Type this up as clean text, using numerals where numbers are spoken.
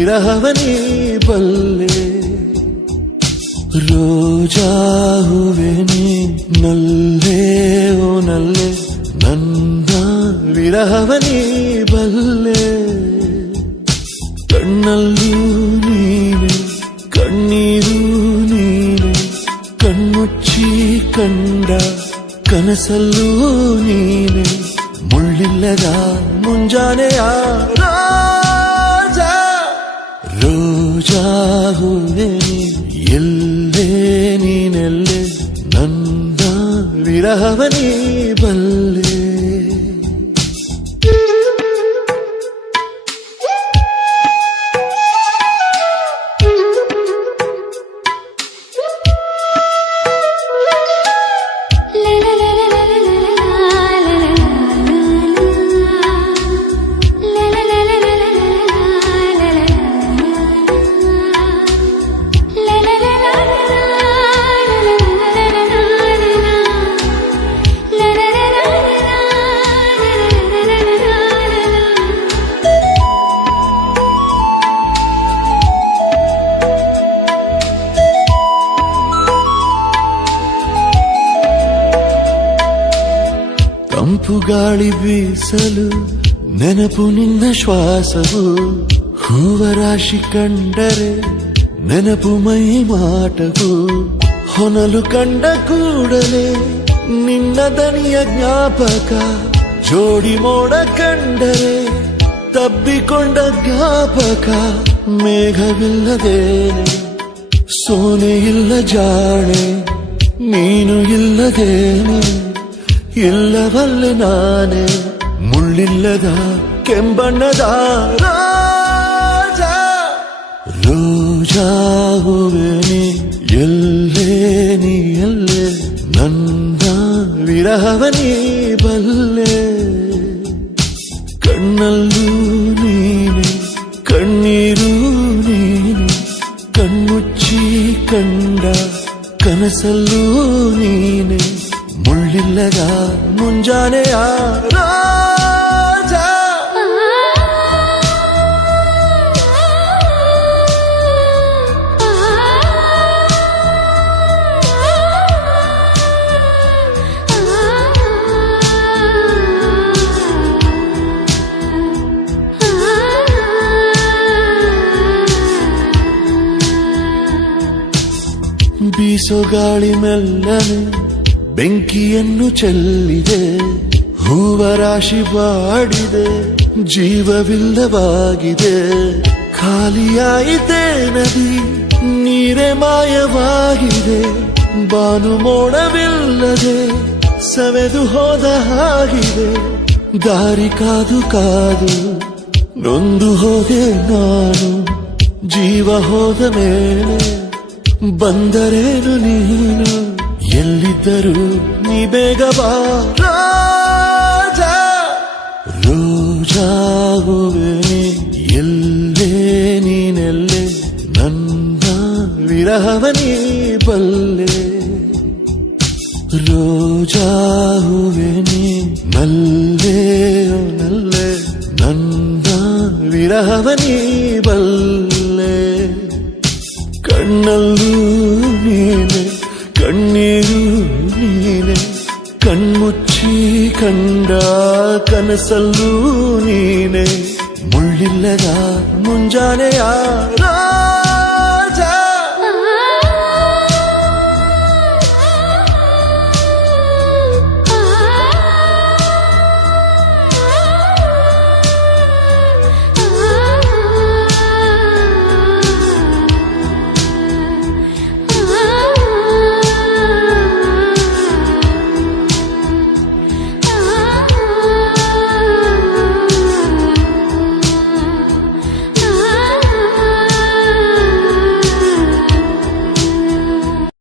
ವಿರಹವನಿ ಬಲ್ಲೆ ರೋಜಾ ಹೂವೆ ನೀ ನಲ್ಲೆ ಓ ನಲ್ಲೆ ನನ್ನ ವಿರಹವನಿ ಬಲ್ಲೆ ಕಣ್ಣಲ್ಲೂ ನೀನೆ ಕಣ್ಣೀರು ನೀನೆ ಕಣ್ಮುಚ್ಚಿ ಕಂಡ ಕನಸಲ್ಲೂ ನೀನೆ ಮುಳ್ಳಿಲ್ಲದ ಮುಂಜಾನೆಯ ರಾಜಾ ರೋಜಾ ಹೂವೆ ಎಲ್ಲೇ ನೀನೆಲ್ಲೆ ನನ್ನ ವಿರಹವನಿ ಬಲ್ಲೆ ತಂಪು ಗಾಳಿ ಬೀಸಲು ನೆನಪು ನಿನ್ನ ಶ್ವಾಸವು ಹೂವ ರಾಶಿ ಕಂಡರೆ ನೆನಪು ಮೈ ಮಾಟವು ಹೊನಲು ಕಂಡ ಕೂಡಲೇ ನಿನ್ನ ದನಿಯ ಜ್ಞಾಪಕ ಜೋಡಿ ಮೋಡ ಕಂಡರೆ ತಬ್ಬಿಕೊಂಡ ಜ್ಞಾಪಕ ಮೇಘವಿಲ್ಲದೇನೆ ಸೋನೆ ಇಲ್ಲ ಜಾಣೆ ನೀನು ಇಲ್ಲದೇನೆ ಇಲ್ಲವಲ್ಲ ನಾನೇ ಮುಳ್ಳಿಲ್ಲದ ಕೆಂಬಣ್ಣದ ರಾಜಾ ರೋಜಾ ಹೂವೆ ನೀ ಎಲ್ಲೇ ನೀ ಎಲ್ಲೇ ನನ್ನ ವಿರಹವನಿ ಬಲ್ಲೆ ಕಣ್ಣಲ್ಲೂ ನೀನೆ ಕಣ್ಣೀರು ನೀನೆ ಕಣ್ಮುಚ್ಚಿ ಕಂಡ ಕನಸಲ್ಲೂ ನೀನೆ ಮುಳ್ಳಿಲ್ಲದ ಮುಂಜಾನೆಯ ರಾಜಾ ಬೀಸೋ ಗಾಳಿ ಮೆಲ್ಲನೆ ಬೆಂಕಿಯನ್ನು ಚೆಲ್ಲಿದೆ ಹೂವ ರಾಶಿ ಬಾಡಿದೆ ಜೀವವಿಲ್ಲವಾಗಿದೆ ಖಾಲಿಯಾಯಿತೆ ನದಿ ನೀರೇ ಮಾಯವಾಗಿದೆ ಬಾನು ಮೋಡವಿಲ್ಲದೆ ಸವೆದು ಹೋದ ಹಾಗಿದೆ ದಾರಿ ಕಾದು ಕಾದು ನೊಂದು ಹೋದೆ ನಾನು ಜೀವ ಹೋದ ಮೇಲೆ ಬಂದರೇನು ನೀನು ಎಲ್ಲಿದ್ದರೂ ನೀ ಬೇಗ ಬಾ ರಾಜಾ ರೋಜಾ ಹೂವೆ ನೀ ಎಲ್ಲೇ ನೀನೆಲ್ಲೆ ನನ್ನ ವಿರಹವನಿ ಬಲ್ಲೆ ರೋಜಾ ಹೂವೆ ನೀ ನಲ್ಲೆ ಓ ನಲ್ಲೆ ನನ್ನ ವಿರಹವನಿ ಬಲ್ಲೆ ಕಣ್ಣಲ್ಲೂ ನೀನೆ ಕಣ್ಣೀರು ನೀನೆ ಕಣ್ಮುಚ್ಚಿ ಕಂಡ ಕನಸಲ್ಲೂ ನೀನೆ ಮುಳ್ಳಿಲ್ಲದ ಮುಂಜಾನೆಯ